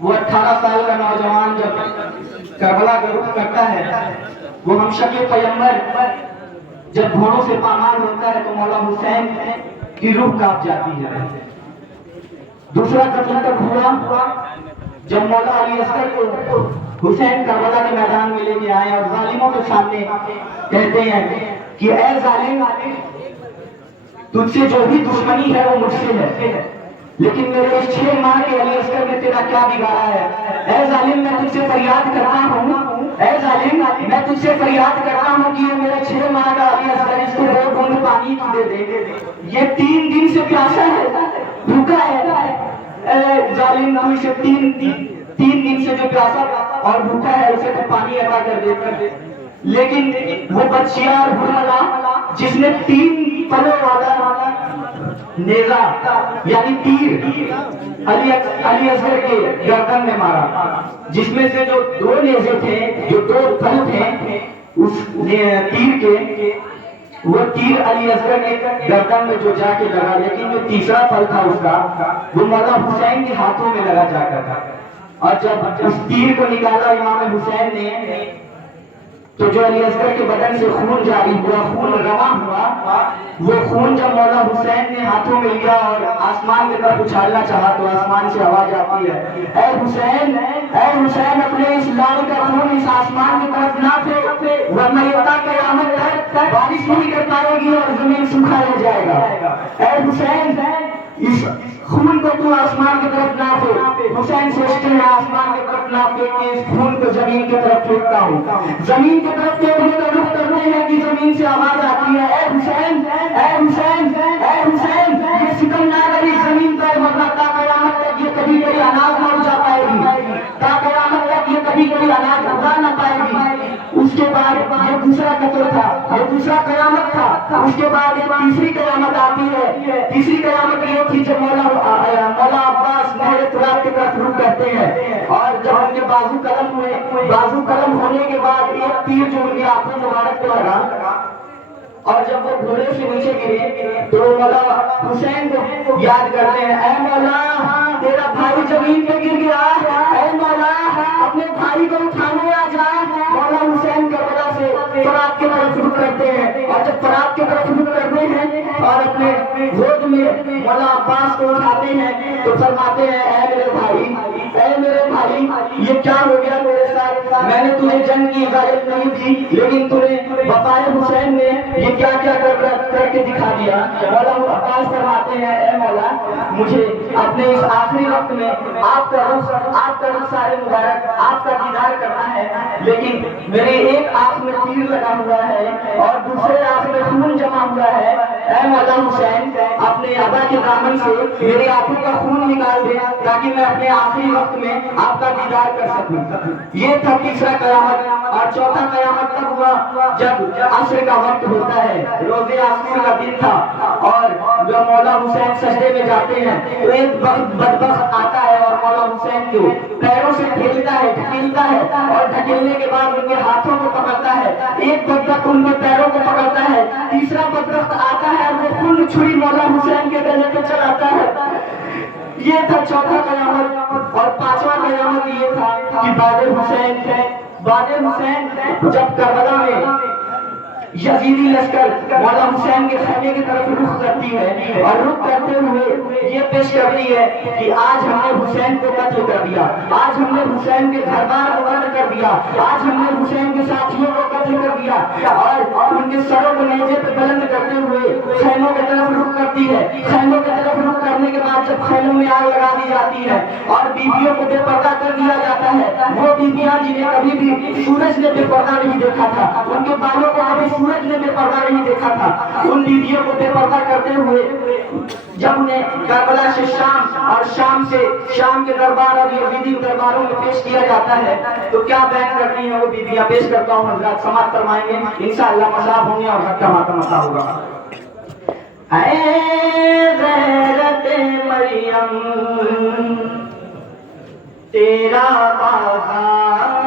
وہ 18 سال کا نوجوان جب کربلا کا رخ کرتا ہے، وہ ہمشک پیغمبر جب گھوڑوں سے پامال ہوتا ہے تو مولا حسین کی روح کانپ جاتی ہے۔ دوسرا قتل تک ہوا جب مولا علی اصغر کو حسین کربلا کے میدان میں لے کے آئے اور ظالموں کے سامنے کہتے ہیں کہ اے ظالم، تجھ سے جو بھی دشمنی ہے وہ مجھ سے ہے، لیکن میرے اس 6 ماہ کے علی اصغر نے تیرا کیا بگاڑا ہے؟ اے ظالم، میں تجھ سے فریاد کرتا ہوں، اے ظالم، میں تجھ سے فریاد کرتا ہوں کہ یہ میرے 6 ماہ کا علی اصغر، اس کو 2 بوند پانی تو دے دے۔ یہ 3 دن سے پیاسا ہے، بھوکا ہے۔ اے ظالم، تو اسے 3 دن سے جو پیاسا اور بھوکا ہے اسے تو پانی عطا کر دے۔ لیکن وہ بدشیار برملا جس نے 3 پلوں والا نیزہ یعنی تیر علی اصغر کے گردن میں مارا، جس میں سے جو 2 نیزے تھے، جو 2 پھل تھے اس تیر کے، وہ تیر علی اصغر کے گردن میں جو جا کے لگا، لیکن جو تیسرا پھل تھا اس کا وہ مولا حسین کے ہاتھوں میں لگا جا کر۔ اور جب اس تیر کو نکالا امام حسین نے تو جو علی اصغر کے بدن سے خون جاری ہوا، خون رواں ہوا، وہ خون جب مولا حسین نے ہاتھوں میں لیا اور آسمان کی طرف اچھالنا چاہا تو آسمان سے آواز آتی ہے، اے حسین، اے حسین، اپنے اس لال کا خون اس آسمان کی طرف نہ پھینک، ورنہ یہ تا قیامت تک بارش نہیں کر پائے گی اور زمین سوکھا رہ جائے گا۔ اے حسین، اس خون کو تو آسمان کی طرف نہ پھینک۔ حسین سوچتے ہیں آسمان کی طرف نہ پھینک کے اس خون کو زمین کی طرف پھینکتا ہوں۔ زمین کی طرف پھینکنے کا رخ کرتے ہیں کہ زمین سے آواز آتی ہے، اے حسین، اے حسین، اے حسین، یہ ستم نہ کری زمین پر، ورنہ تا قیامت تک یہ کبھی کبھی اناج نہ اگا پائے گی، تا قیامت تک یہ کبھی کبھی اناج اگا نہ پائے گی۔ اس کے بعد یہ دوسرا قتل تھا، یہ دوسرا قیامت تھا۔ اس کے بعد ایک تیسری قیامت آتی ہے۔ تیسری قیامت یہ تھی جب مولا عباس نہر فرات کی طرف رخ کرتے ہیں، اور جب ان کے بازو قلم ہوئے، بازو قلم ہونے کے بعد ایک تیر جو ان کی آنکھوں مبارک پہ لگا، اور جب وہ گھوڑے سے نیچے گرے تو مولا حسین کو یاد کرتے ہیں، اے مولا، تیرا بھائی زمین پہ گر گیا، اے مولا، اپنے بھائی کو اٹھانے آ جا۔ مولا حسین کربلا سے فرات کی طرف رخ کرتے ہیں، اور جب فرات کی طرف رخ کرتے ہیں اور اپنے گود میں مولا عباس کو اٹھاتے ہیں تو فرماتے ہیں، اے میرے بھائی، اے میرے بھائی، یہ کیا ہو گیا میرے ساتھ؟ میں نے تجھے جنگ کی اجازت نہیں دی، لیکن تجھے وفائے حسین نے یہ کیا کیا کر کے دکھا دیا۔ مولا عباس فرماتے ہیں، اے مولا، مجھے اپنے اس آخری وقت میں آپ کا رخسار مبارک، آپ کا دیدار کرنا ہے، لیکن میرے ایک آنکھ میں تیر لگا ہوا ہے اور دوسرے آنکھ میں خون جمع ہوا ہے۔ اے مولا حسین، اپنے ابا کے دامن سے میری آنکھوں کا خون نکال دے تاکہ میں اپنے آخری وقت میں آپ کا دیدار کر سکوں۔ یہ تھا تیسرا قیامت۔ اور چوتھا قیامت تب ہوا جب عصر کا وقت ہوتا ہے، روزے عاشور کا دن تھا، اور جب مولا حسین سجدے میں جاتے ہیں تو ایک بدبخت آتا ہے اور مولا حسین کو پیروں سے ڈھکیلتا ہے اور ڈھکیلنے کے بعد ان کے ہاتھوں کو پکڑتا ہے، ایک بدبخت ان کے پیروں کو پکڑتا ہے، تیسرا بدبخت آتا ہے وہ خون چھری مولا حسین کے گلے پہ چلاتا ہے۔ یہ تھا چوتھا قیامت۔ اور پانچواں قیامت یہ تھا کہ بعد حسین جب کربلا میں یزیدی لشکر مولا حسین کے خیمے کی طرف رخ کرتی ہے اور رخ کرتے ہوئے یہ پیش کرتی ہے کہ آج ہم نے حسین کو قتل کر دیا، آج ہم نے حسین کے گھر بار کو قتل کر دیا، آج ہم نے حسین کے ساتھیوں کو قتل کر دیا، اور ان کے سروں کو نیزے پہ بلند کرتے ہوئے خیموں کی طرف رخ کرتی ہے۔ خیموں کی طرف رخ کرنے کے بعد جب خیموں میں آگ لگا دی جاتی ہے اور بیویوں کو بے پردہ کر دیا جاتا ہے، وہ بیویاں جنہیں کبھی بھی سورج نے بے پردہ نہیں دیکھا تھا، ان کے بالوں کو کبھی سورج نے بے پردہ نہیں دیکھا تھا، ان بیویوں کو بے پردہ کرتے ہوئے جب انہیں کربلا سے شام اور شام کے دربار اور یزیدی درباروں میں پیش کیا جاتا ہے تو کیا بیان کرتی ہیں وہ بیویاں؟ پیش کرتا ہوں، حضرات سماعت فرمائیں گے، انشاءاللہ مصاحب ہوں گے اور حق کا ماتم عطا ہوگا۔ اے غیرت مریم تیرا بازار